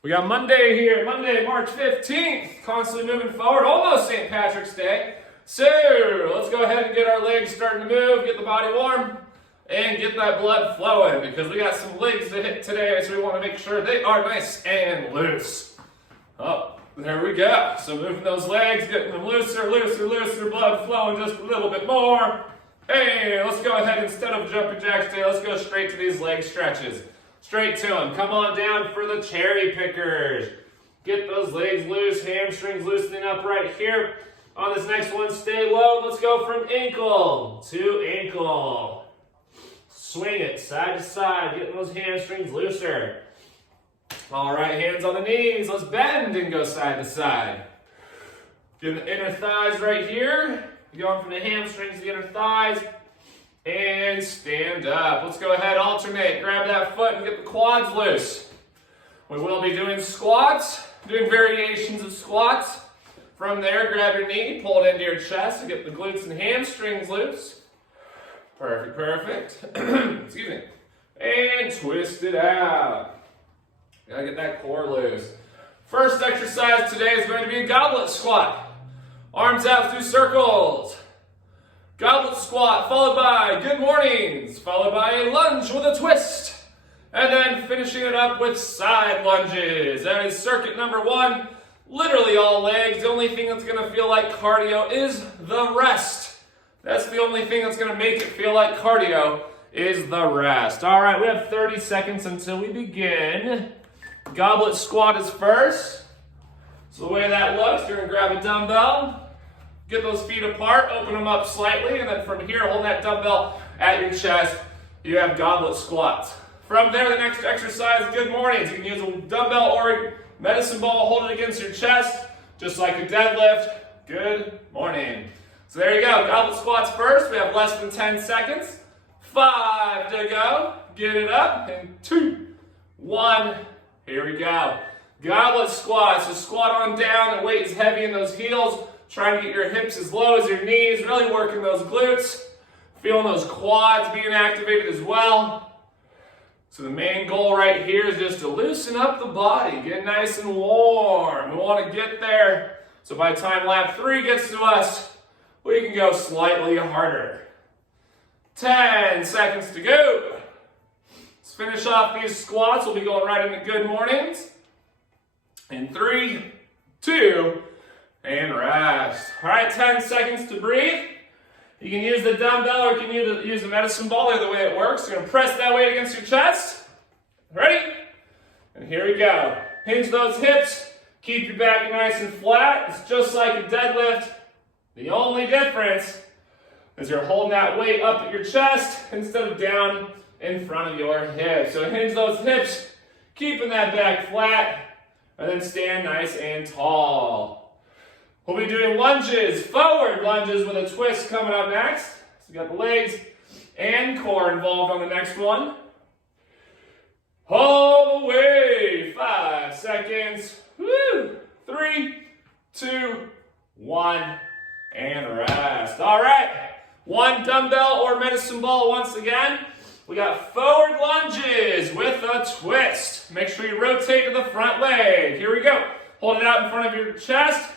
We got Monday here, Monday, March 15th, constantly moving forward, almost St. Patrick's Day. So, let's go ahead and get our legs starting to move, get the body warm, and get that blood flowing, because we got some legs to hit today, so we want to make sure they are nice and loose. Oh, there we go. So moving those legs, getting them looser, blood flowing just a little bit more. Hey, let's go ahead, instead of jumping jacks today, let's go straight to these leg stretches. Straight to them. Come on down for the cherry pickers. Get those legs loose, hamstrings loosening up right here. On this next one, stay low. Let's go from ankle to ankle. Swing it side to side, getting those hamstrings looser. All right, hands on the knees. Let's bend and go side to side. Get the inner thighs right here. Going from the hamstrings to the inner thighs. And stand up. Let's go ahead, alternate. Grab that foot and get the quads loose. We will be doing squats, doing variations of squats. From there, grab your knee, pull it into your chest to get the glutes and hamstrings loose. Perfect. Excuse me. And twist it out. Gotta get that core loose. First exercise today is going to be a goblet squat. Arms out through circles. Goblet squat, followed by good mornings, followed by a lunge with a twist, and then finishing it up with side lunges. That is circuit number one, literally all legs. The only thing that's going to feel like cardio is the rest. That's the only thing that's going to make it feel like cardio is the rest. All right, we have 30 seconds until we begin. Goblet squat is first. So the way that looks, you're going to grab a dumbbell. Get those feet apart, open them up slightly, and then from here, hold that dumbbell at your chest. You have goblet squats. From there, the next exercise, good mornings. You can use a dumbbell or a medicine ball, hold it against your chest, just like a deadlift. Good morning. So there you go, goblet squats first. We have less than 10 seconds. 5 to go. Get it up, and 2, 1. Here we go. Goblet squats, so squat on down, the weight is heavy in those heels. Trying to get your hips as low as your knees, really working those glutes, feeling those quads being activated as well. So the main goal right here is just to loosen up the body, get nice and warm. We want to get there, so by the time lap 3 gets to us, we can go slightly harder. 10 seconds to go. Let's finish off these squats. We'll be going right into good mornings. In 3, 2, and rest. All right, 10 seconds to breathe. You can use the dumbbell or you can use the medicine ball, either way it works. You're gonna press that weight against your chest. Ready? And here we go. Hinge those hips. Keep your back nice and flat. It's just like a deadlift. The only difference is you're holding that weight up at your chest instead of down in front of your hips. So hinge those hips, keeping that back flat, and then stand nice and tall. We'll be doing lunges, forward lunges with a twist coming up next. So we got the legs and core involved on the next one. All the way, 5 seconds. Woo! 3, 2, 1, and rest. All right, one dumbbell or medicine ball once again. We got forward lunges with a twist. Make sure you rotate to the front leg. Here we go. Hold it out in front of your chest.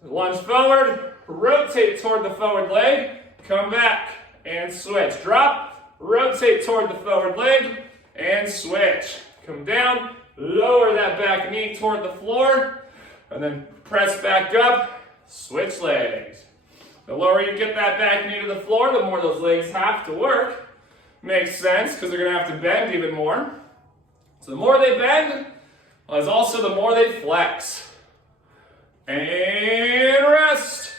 Lunge forward, rotate toward the forward leg, come back and switch. Drop, rotate toward the forward leg and switch. Come down, lower that back knee toward the floor, and then press back up, switch legs. The lower you get that back knee to the floor, the more those legs have to work. Makes sense because they're going to have to bend even more. So the more they bend, is also the more they flex. And rest.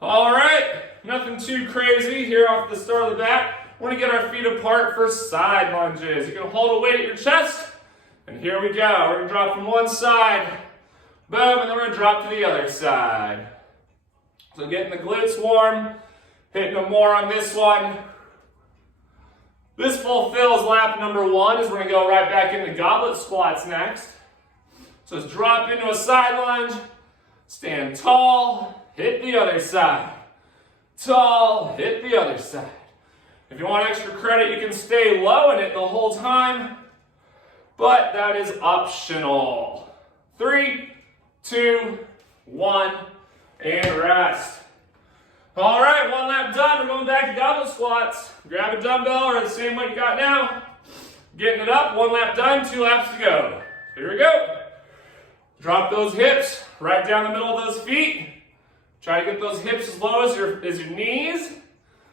All right, nothing too crazy here off the start of the bat. We're gonna get our feet apart for side lunges. You can hold a weight at your chest, and here we go. We're gonna drop from one side, boom, and then we're gonna drop to the other side. So getting the glutes warm, hitting them more on this one. This fulfills lap number 1, as we're gonna go right back into goblet squats next. So let's drop into a side lunge, stand tall, hit the other side. Tall, hit the other side. If you want extra credit, you can stay low in it the whole time. but that is optional. 3, 2, 1, and rest. All right, one lap done. We're going back to goblet squats. Grab a dumbbell or the same weight you got now. Getting it up, 1 lap done, 2 laps to go. Here we go. Drop those hips right down the middle of those feet. Try to get those hips as low as your knees.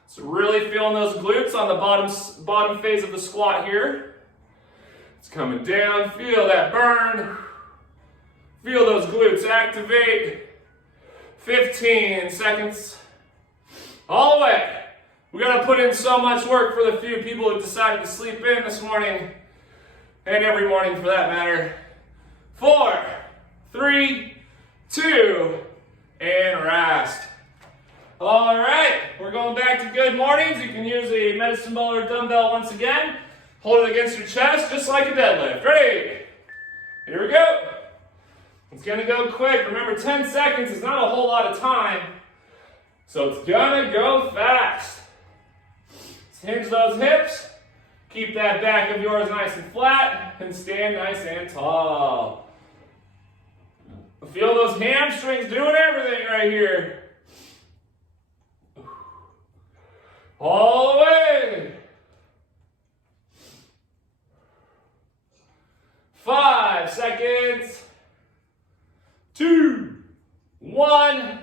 So really feeling those glutes on the bottom phase of the squat here. It's coming down, feel that burn. Feel those glutes activate. 15 seconds. All the way. We gotta put in so much work for the few people who decided to sleep in this morning, and every morning for that matter. 4, 3, 2, and rest. All right, we're going back to good mornings. You can use a medicine ball or dumbbell once again. Hold it against your chest, just like a deadlift. Ready? Here we go. It's gonna go quick. Remember, 10 seconds is not a whole lot of time, so it's gonna go fast. Hinge those hips. Keep that back of yours nice and flat, and stand nice and tall. Feel those hamstrings doing everything right here. All the way. 5 seconds. 2, 1,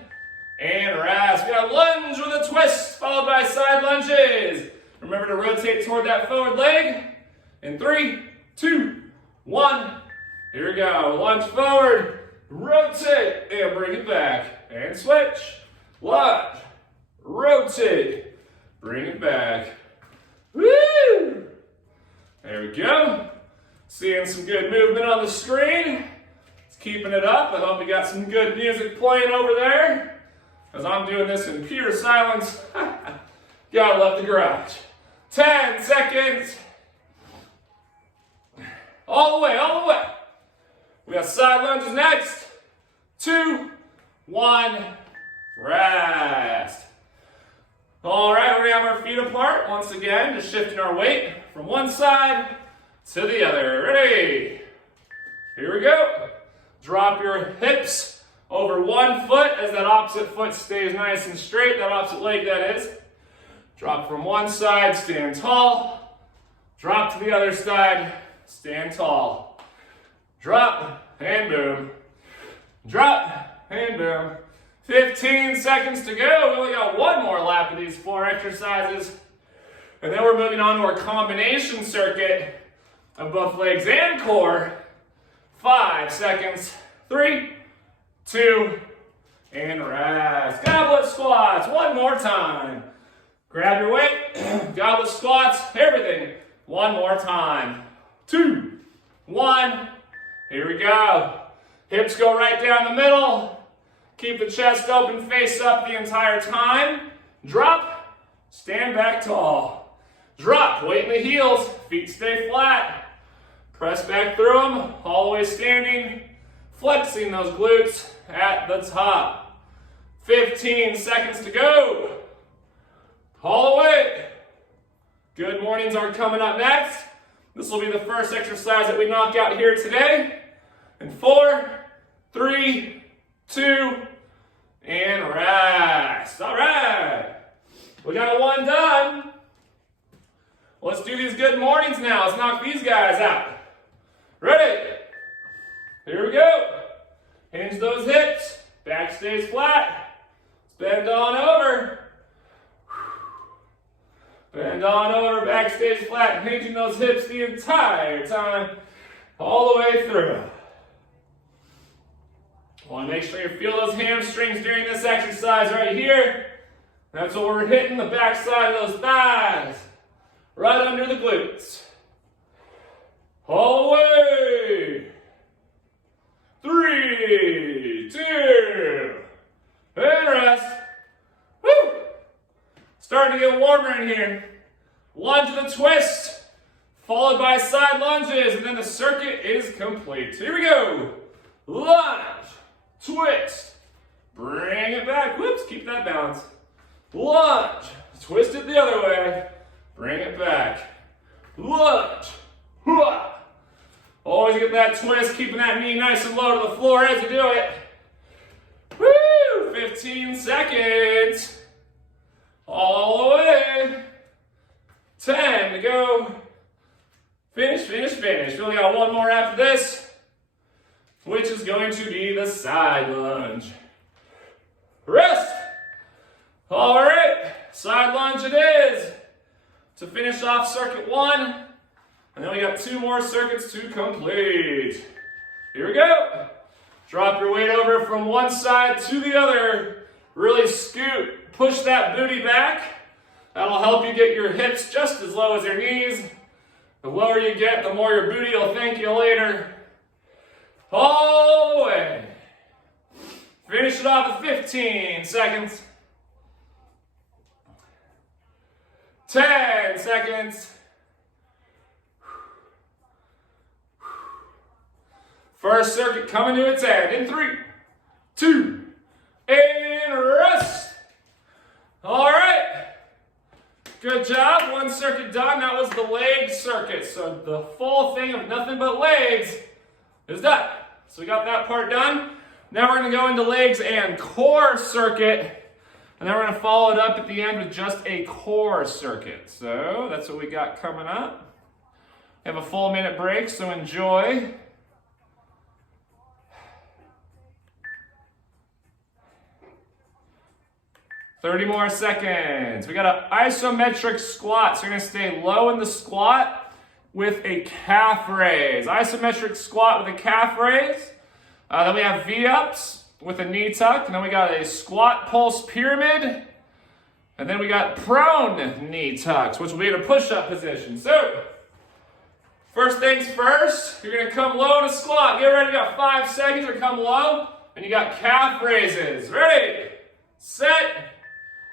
and rest. We got a lunge with a twist, followed by side lunges. Remember to rotate toward that forward leg. In 3, 2, 1. Here we go. Lunge forward. Rotate and bring it back. And switch. Lunge. Rotate. Bring it back. Woo! There we go. Seeing some good movement on the screen. It's keeping it up. I hope you got some good music playing over there. As I'm doing this in pure silence. Gotta love the garage. 10 seconds. All the way, all the way. We got side lunges next. 2, 1, rest. All right, we're gonna have our feet apart once again, just shifting our weight from one side to the other. Ready? Here we go. Drop your hips over one foot as that opposite foot stays nice and straight, that opposite leg that is. Drop from one side, stand tall. Drop to the other side, stand tall. Drop, and boom. Drop, and boom. 15 seconds to go. We only got one more lap of these 4 exercises. And then we're moving on to our combination circuit of both legs and core. 5 seconds. 3, 2, and rest. Goblet squats, one more time. Grab your weight, goblet squats, everything. One more time. 2, 1, here we go. Hips go right down the middle. Keep the chest open, face up the entire time. Drop, stand back tall. Drop, weight in the heels, feet stay flat. Press back through them, all the way standing. Flexing those glutes at the top. 15 seconds to go. All the way. Good mornings are coming up next. This will be the first exercise that we knock out here today. In 4, 3, 2, and rest. All right. We got one done. Let's do these good mornings now. Let's knock these guys out. Ready? Here we go. Hinge those hips. Back stays flat. Bend on over. Bend on over, back stays flat, hinging those hips the entire time, all the way through. Want to make sure you feel those hamstrings during this exercise right here. That's what we're hitting, the back side of those thighs, right under the glutes. All the way. 3, 2, and rest. Woo! Starting to get warmer in here. Lunge with a twist, followed by side lunges, and then the circuit is complete. Here we go. Lunge, twist, bring it back. Whoops, keep that balance. Lunge, twist it the other way, bring it back. Lunge, hua. Always get that twist, keeping that knee nice and low to the floor as you do it. Woo! 15 seconds. All the way. 10 to go. Finish, finish, finish. We only got one more after this, which is going to be the side lunge. Rest. All right, side lunge it is to finish off circuit 1. And then we got 2 more circuits to complete. Here we go. Drop your weight over from one side to the other. Really scoot, push that booty back. That'll help you get your hips just as low as your knees. The lower you get, the more your booty will thank you later. All the way. Finish it off at 15 seconds. 10 seconds. First circuit coming to its end in 3, 2, and rest. All right. Good job. One circuit done. That was the leg circuit. So the full thing of nothing but legs is done. So we got that part done. Now we're going to go into legs and core circuit. And then we're going to follow it up at the end with just a core circuit. So that's what we got coming up. We have a full minute break, so enjoy. Thirty more seconds. We got an isometric squat. So you're going to stay low in the squat with a calf raise. Isometric squat with a calf raise. Then we have V-ups with a knee tuck. And then we got a squat pulse pyramid. And then we got prone knee tucks, which will be in a push-up position. So, first things first, you're going to come low in a squat. Get ready. You got 5 seconds to come low. And you got calf raises. Ready, set.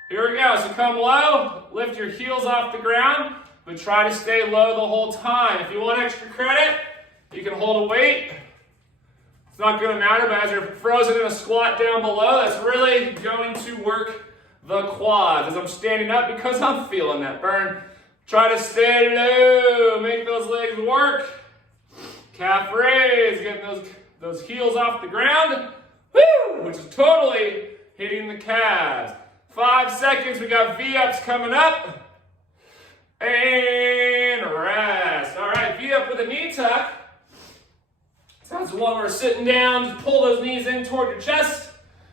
Here we go. So come low, lift your heels off the ground, but try to stay low the whole time. If you want extra credit, you can hold a weight. It's not going to matter, but as you're frozen in a squat down below, that's really going to work the quads. As I'm standing up, because I'm feeling that burn, try to stay low, make those legs work. Calf raise, getting those heels off the ground, woo, which is totally hitting the calves. 5 seconds, we got V-ups coming up. And rest. All right, V-up with a knee tuck. Sounds one where we're sitting down, just pull those knees in toward your chest,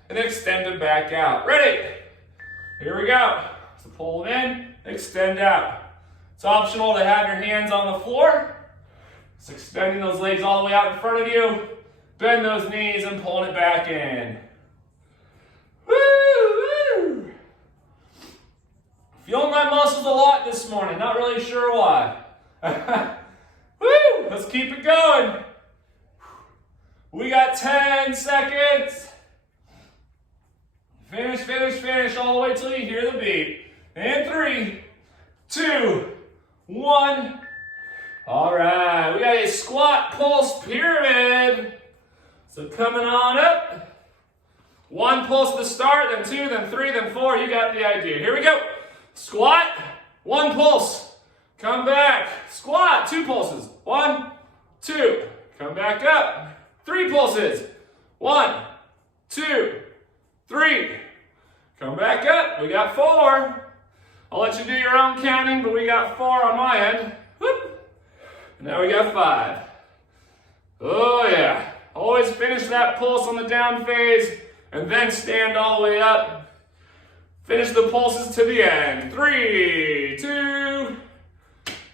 and then extend them back out. Ready? Here we go. So pull them in, extend out. It's optional to have your hands on the floor. Just extending those legs all the way out in front of you. Bend those knees and pulling it back in. Woo! Feeling my muscles a lot this morning. Not really sure why. Woo! Let's keep it going. We got 10 seconds. Finish, finish, finish all the way till you hear the beat. And 3, 2, 1. All right, we got a squat pulse pyramid. So coming on up. 1 pulse to start, then 2, then 3, then 4. You got the idea. Here we go. Squat, 1 pulse. Come back. Squat, 2 pulses. 1, 2. Come back up. 3 pulses. 1, 2, 3. Come back up. We got 4. I'll let you do your own counting, but we got 4 on my end. Whoop. Now we got 5. Oh yeah. Always finish that pulse on the down phase and then stand all the way up. Finish the pulses to the end. 3, 2,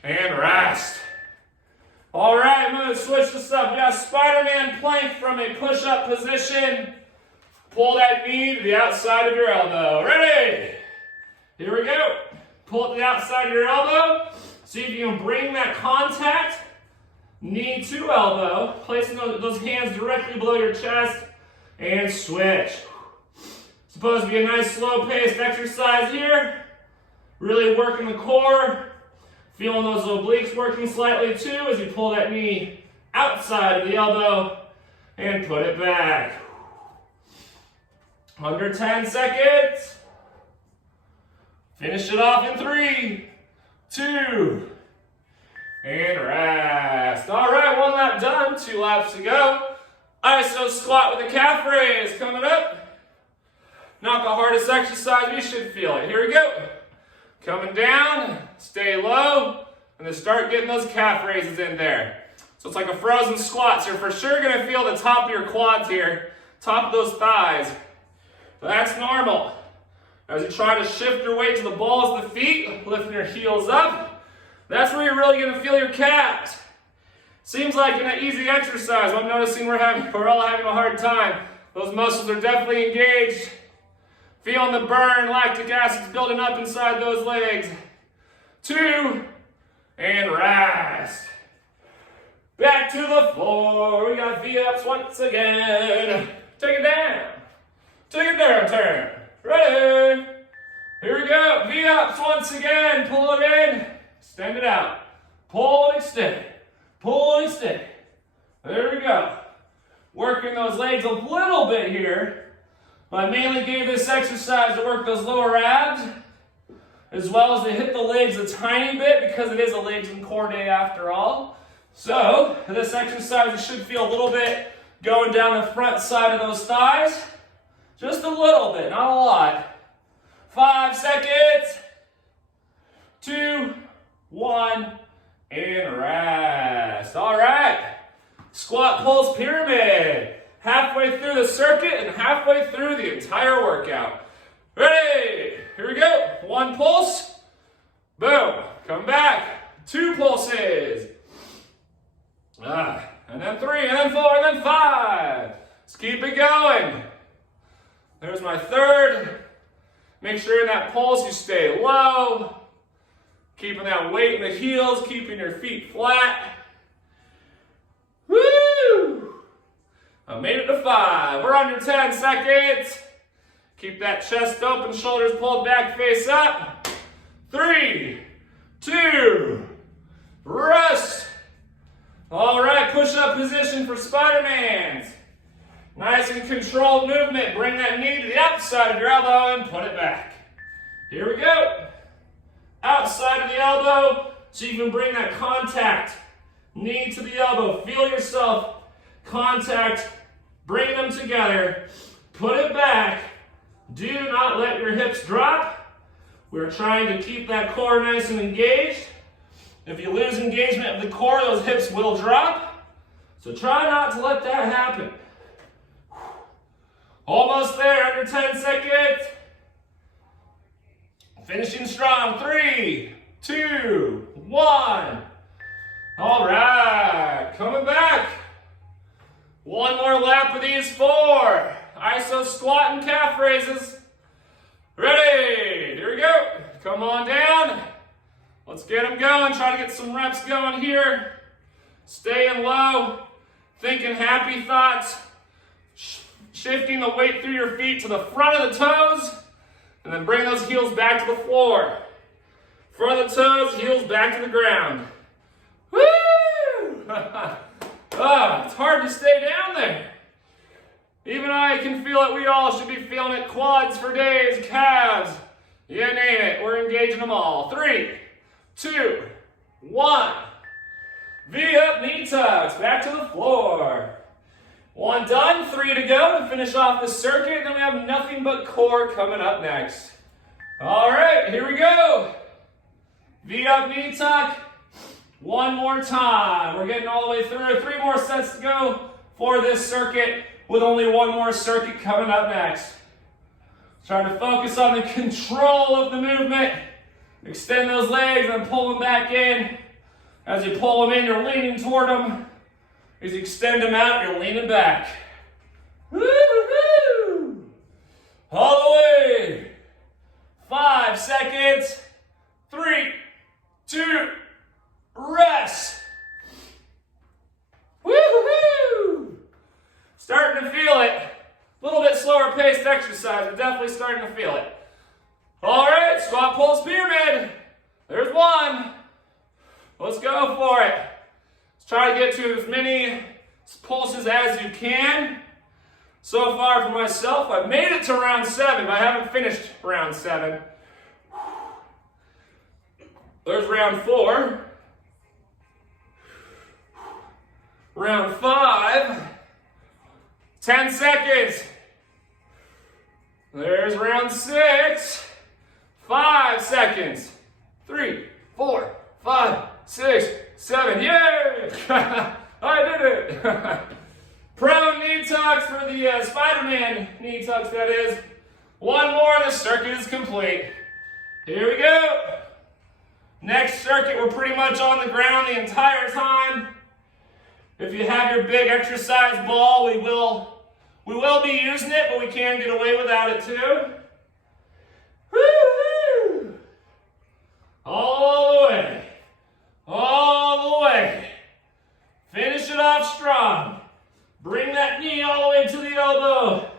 and rest. All right, I'm going to switch this up. We got Spider-Man plank from a push-up position. Pull that knee to the outside of your elbow. Ready? Here we go. Pull it to the outside of your elbow. See if you can bring that contact, knee to elbow, placing those hands directly below your chest, and switch. Supposed to be a nice slow-paced exercise here. Really working the core. Feeling those obliques working slightly too as you pull that knee outside of the elbow and put it back. Under 10 seconds. Finish it off in 3, 2, and rest. All right, one lap done, 2 laps to go. Iso squat with a calf raise coming up. Not the hardest exercise, we should feel it. Here we go. Coming down, stay low, and then start getting those calf raises in there. So it's like a frozen squat, so you're for sure gonna feel the top of your quads here, top of those thighs. So that's normal. As you try to shift your weight to the balls of the feet, lifting your heels up, that's where you're really gonna feel your calves. Seems like an easy exercise, but I'm noticing we're all having a hard time. Those muscles are definitely engaged. Feeling the burn, lactic acid's building up inside those legs. 2, and rest. Back to the floor. We got V-ups once again. Take it down. Take it down, turn. Ready? Here we go. V-ups once again. Pull it in. Extend it out. Pull and extend. Pull and extend. There we go. Working those legs a little bit here. But I mainly gave this exercise to work those lower abs, as well as to hit the legs a tiny bit because it is a legs and core day after all. So, this exercise, you should feel a little bit going down the front side of those thighs. Just a little bit, not a lot. 5 seconds. 2, 1, and rest. All right. Squat, pulse, pyramid. Halfway through the circuit and halfway through the entire workout. Ready? Here we go. 1 pulse. Boom. Come back. 2 pulses. And then 3, and then 4, and then 5. Let's keep it going. There's my 3rd. Make sure in that pulse you stay low. Keeping that weight in the heels, keeping your feet flat. Woo! I made it to 5. We're under 10 seconds. Keep that chest open, shoulders pulled back, face up. 3, 2, rest. All right, push-up position for Spider-Mans. Nice and controlled movement. Bring that knee to the outside of your elbow and put it back. Here we go. Outside of the elbow, so you can bring that contact. Knee to the elbow. Feel yourself. Contact. Bring them together. Put it back. Do not let your hips drop. We're trying to keep that core nice and engaged. If you lose engagement of the core, those hips will drop. So try not to let that happen. Almost there, under 10 seconds. Finishing strong. 3, 2, 1. All right, coming back. 1 more lap of these 4. Iso squat and calf raises. Ready? Here we go. Come on down. Let's get them going. Try to get some reps going here. Staying low. Thinking happy thoughts. Shifting the weight through your feet to the front of the toes. And then bring those heels back to the floor. Front of the toes, heels back to the ground. Woo! It's hard to stay down there. Even I can feel it. We all should be feeling it. Quads for days, calves. You name it. We're engaging them all. 3, 2, 1. V-up knee tucks. Back to the floor. 1 done. 3 to go to finish off the circuit. And then we have nothing but core coming up next. All right, here we go. V-up knee tuck. 1 more time. We're getting all the way through. 3 more sets to go for this circuit, with only 1 more circuit coming up next. Trying to focus on the control of the movement. Extend those legs and pull them back in. As you pull them in, you're leaning toward them. As you extend them out, you're leaning back. Woo-hoo-hoo! All the way. 5 seconds. 3, 2, rest. Woo-hoo-hoo! Starting to feel it. A little bit slower paced exercise, but definitely starting to feel it. All right, squat, pulse, pyramid. There's 1. Let's go for it. Let's try to get to as many pulses as you can. So far for myself, I've made it to round 7, but I haven't finished round 7. There's round 4. Round 5. 10 seconds. There's round 6. 5 seconds. 3, 4, 5, 6, 7. Yay! I did it! Pro knee tucks for the Spider-Man knee tucks, that is. One more and the circuit is complete. Here we go. Next circuit, we're pretty much on the ground the entire time. If you have your big exercise ball, we will be using it, but we can get away without it too. Woo-hoo! All the way. All the way. Finish it off strong. Bring that knee all the way to the elbow.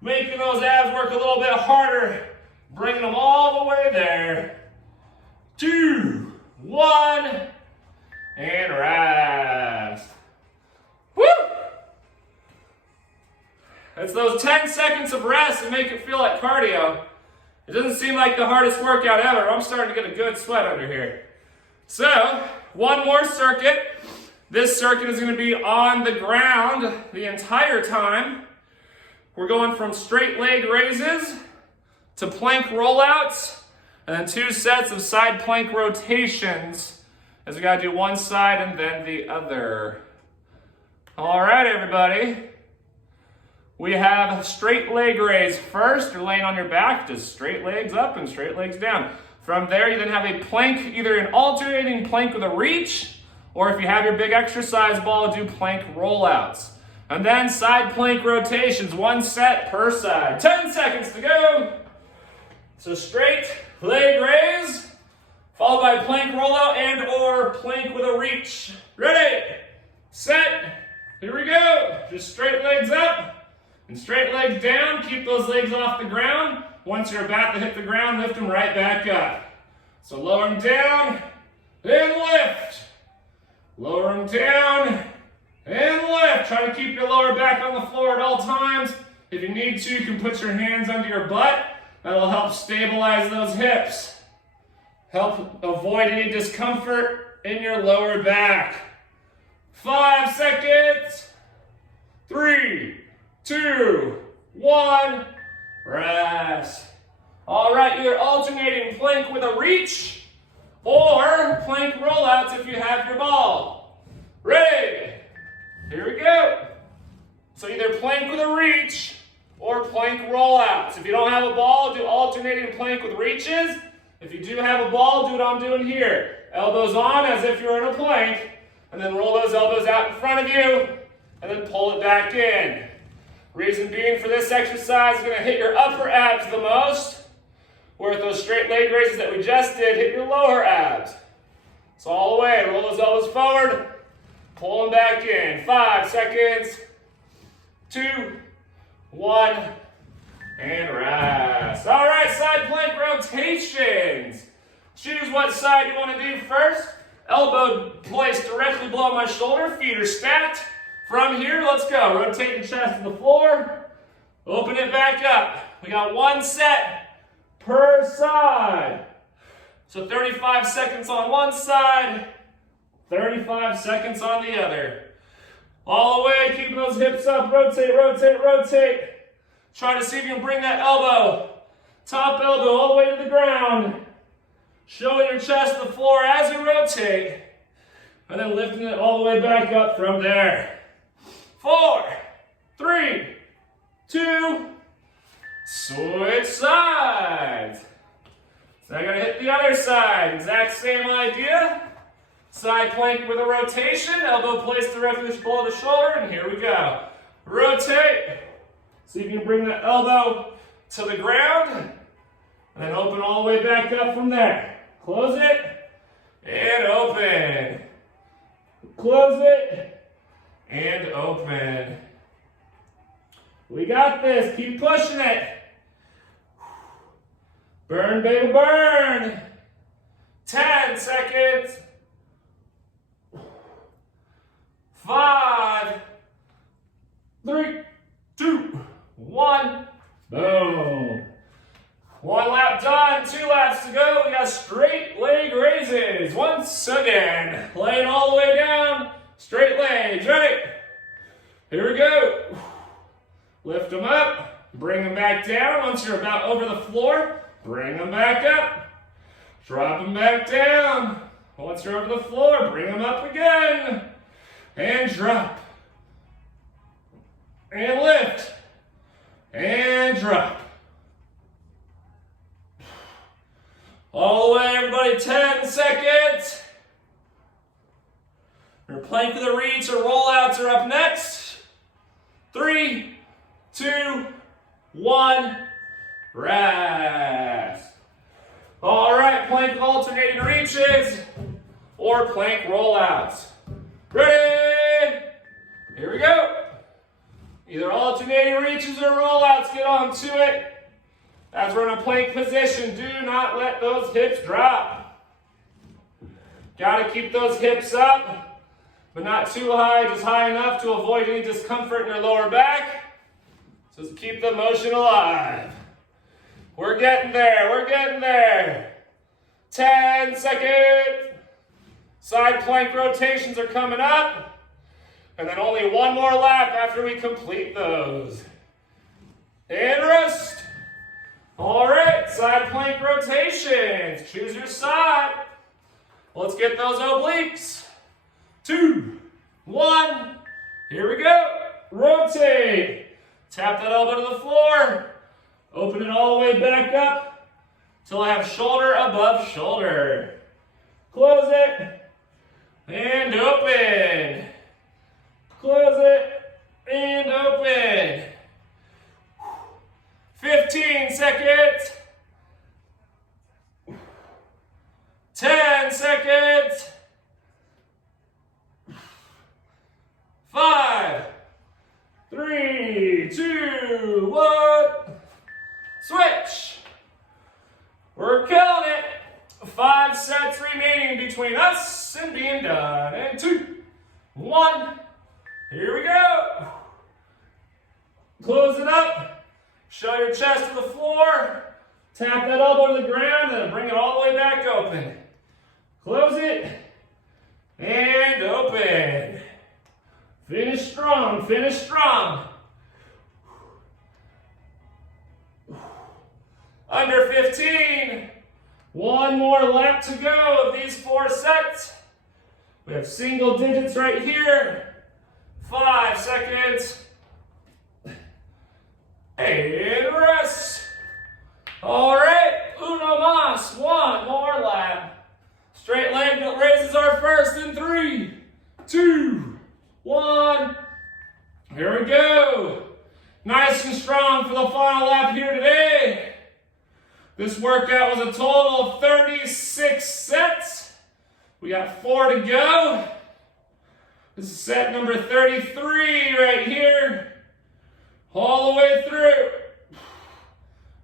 Making those abs work a little bit harder. Bringing them all the way there. 2, 1, and rest. Woo! It's those 10 seconds of rest that make it feel like cardio. It doesn't seem like the hardest workout ever. I'm starting to get a good sweat under here. So, one more circuit. This circuit is going to be on the ground the entire time. We're going from straight leg raises to plank rollouts, and then 2 sets of side plank rotations, as we got to do one side and then the other. All right, everybody. We have straight leg raise first. You're laying on your back, just straight legs up and straight legs down. From there, you then have a plank, either an alternating plank with a reach, or if you have your big exercise ball, do plank rollouts. And then side plank rotations, 1 set per side. 10 seconds to go. So straight leg raise, followed by plank rollout and or plank with a reach. Ready, set, here we go. Just straight legs up and straight legs down. Keep those legs off the ground. Once you're about to hit the ground, lift them right back up. So lower them down and lift. Lower them down and lift. Try to keep your lower back on the floor at all times. If you need to, you can put your hands under your butt. That'll help stabilize those hips. Help avoid any discomfort in your lower back. 5 seconds. 3, 2, 1. Rest. All right, you're alternating plank with a reach or plank rollouts if you have your ball. Ready? Here we go. So either plank with a reach or plank rollouts. If you don't have a ball, do alternating plank with reaches. If you do have a ball, do what I'm doing here. Elbows on as if you're in a plank, and then roll those elbows out in front of you, and then pull it back in. Reason being for this exercise is going to hit your upper abs the most, whereas those straight leg raises that we just did hit your lower abs. So all the way, roll those elbows forward, pull them back in. 5 seconds. 2, 1, and rest. All right, side plank rotations. Choose what side you want to do first. Elbow placed directly below my shoulder, feet are stacked. From here, let's go. Rotate your chest to the floor. Open it back up. We got 1 set per side. So 35 seconds on one side, 35 seconds on the other. All the way, keeping those hips up. Rotate, rotate, rotate. Try to see if you can bring that elbow, top elbow, all the way to the ground. Showing your chest to the floor as you rotate. And then lifting it all the way back up from there. 4, 3, 2, switch sides. So I gotta hit the other side. Exact same idea. Side plank with a rotation. Elbow placed directly below the shoulder. And here we go. Rotate. See if you can bring the elbow to the ground. And then open all the way back up from there. Close it. And open. Close it. And open. We got this. Keep pushing it. Burn, baby, burn. 10 seconds. 5, 3, 2, 1. Boom. 1 lap done, 2 laps to go. We got straight leg raises. Once again, laying all the way down Straight legs, right? Here we go. Lift them up, bring them back down. Once you're about over the floor, bring them back up. Drop them back down. Once you're over the floor, bring them up again. And drop. And lift. And drop. All the way, everybody, 10 seconds. Your plank with the reach or rollouts are up next. 3, 2, 1, rest. All right, plank alternating reaches or plank rollouts. Ready? Here we go. Either alternating reaches or rollouts, get onto it. As we're in a plank position, do not let those hips drop. Gotta keep those hips up, but not too high, just high enough to avoid any discomfort in your lower back. Just keep the motion alive. We're getting there, we're getting there. 10 seconds. Side plank rotations are coming up. And then only one more lap after we complete those. And rest. All right, side plank rotations. Choose your side. Let's get those obliques. 2, 1. Here we go. Rotate. Tap that elbow to the floor. Open it all the way back up till I have shoulder above shoulder. Close it and open. Close it and open. 15 seconds. 10 seconds. 5, 3, 2, 1. Switch. We're killing it. 5 sets remaining between us and being done. And 2, 1. Here we go. Close it up. Show your chest to the floor. Tap that elbow to the ground and bring it all the way back open. Close it and open. Finish strong, finish strong. Under 15. One more lap to go of these 4 sets. We have single digits right here. 5 seconds. And rest. All right, uno mas. One more lap. Straight leg raises our first in 3, 2, 1. Here we go. Nice and strong for the final lap here today. This workout was a total of 36 sets. We got 4 to go. This is set number 33 right here. All the way through.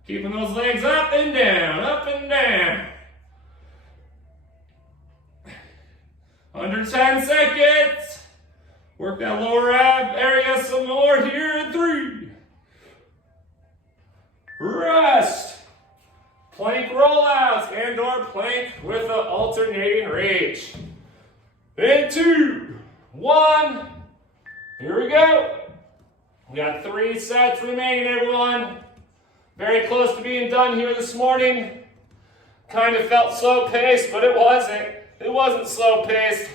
Keeping those legs up and down, up and down. Under 10 seconds. Work that lower ab area some more here in 3. Rest. Plank rollouts and or plank with an alternating reach. And 2, 1. Here we go. We got 3 sets remaining, everyone. Very close to being done here this morning. Kind of felt slow paced, but it wasn't. It wasn't slow paced.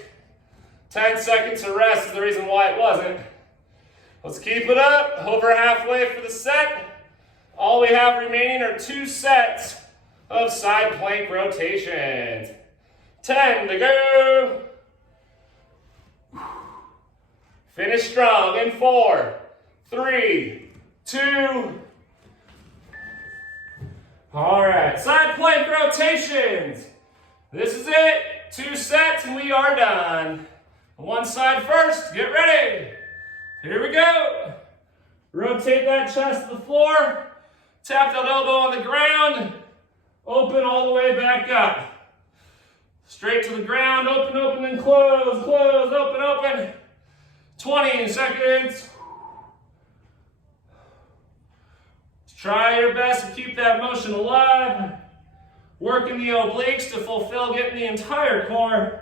10 seconds of rest is the reason why it wasn't. Let's keep it up. Over halfway for the set. All we have remaining are 2 sets of side plank rotations. 10 to go. Finish strong in 4, 3, 2. All right, side plank rotations. This is it. 2 sets and we are done. One side first, get ready. Here we go. Rotate that chest to the floor. Tap that elbow on the ground. Open all the way back up. Straight to the ground, open, open, and close, close, open, open. 20 seconds. Try your best to keep that motion alive. Working the obliques to fulfill getting the entire core.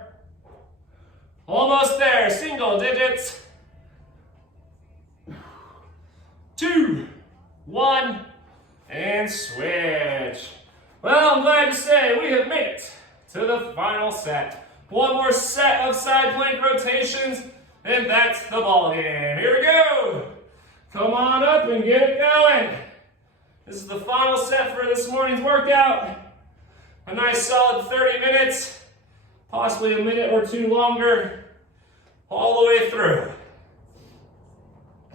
Almost there, single digits. 2, 1, and switch. Well, I'm glad to say we have made it to the final set. One more set of side plank rotations, and that's the ball game. Here we go. Come on up and get it going. This is the final set for this morning's workout. A nice solid 30 minutes, possibly a minute or two longer, all the way through.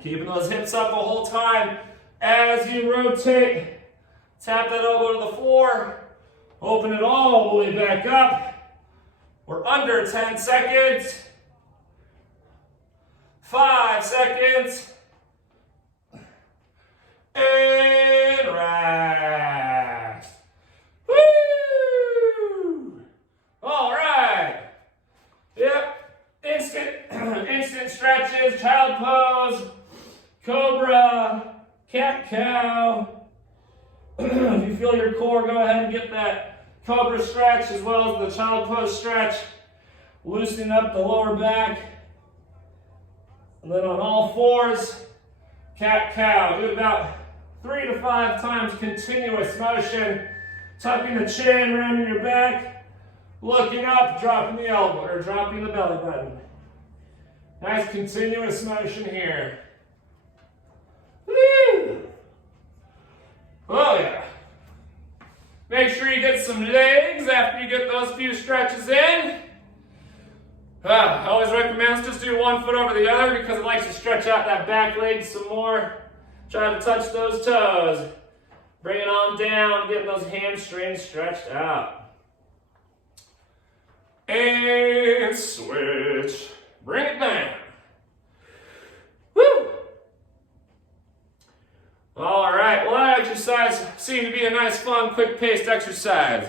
Keeping those hips up the whole time as you rotate. Tap that elbow to the floor. Open it all the way back up. We're under 10 seconds. 5 seconds. And rest. Woo! All right. Yep. Instant stretches, child pose, cobra, cat-cow. If you feel your core, go ahead and get that cobra stretch as well as the child pose stretch. Loosening up the lower back. And then on all fours, cat-cow. Do it about 3 to 5 times continuous motion. Tucking the chin, rounding your back. Looking up, dropping the elbow, or dropping the belly button. Nice continuous motion here. Woo! Oh yeah. Make sure you get some legs after you get those few stretches in. I always recommend just do one foot over the other because it likes to stretch out that back leg some more. Try to touch those toes. Bring it on down, getting those hamstrings stretched out. And switch. Bring it down. Woo! All right, well that exercise seemed to be a nice, fun, quick-paced exercise.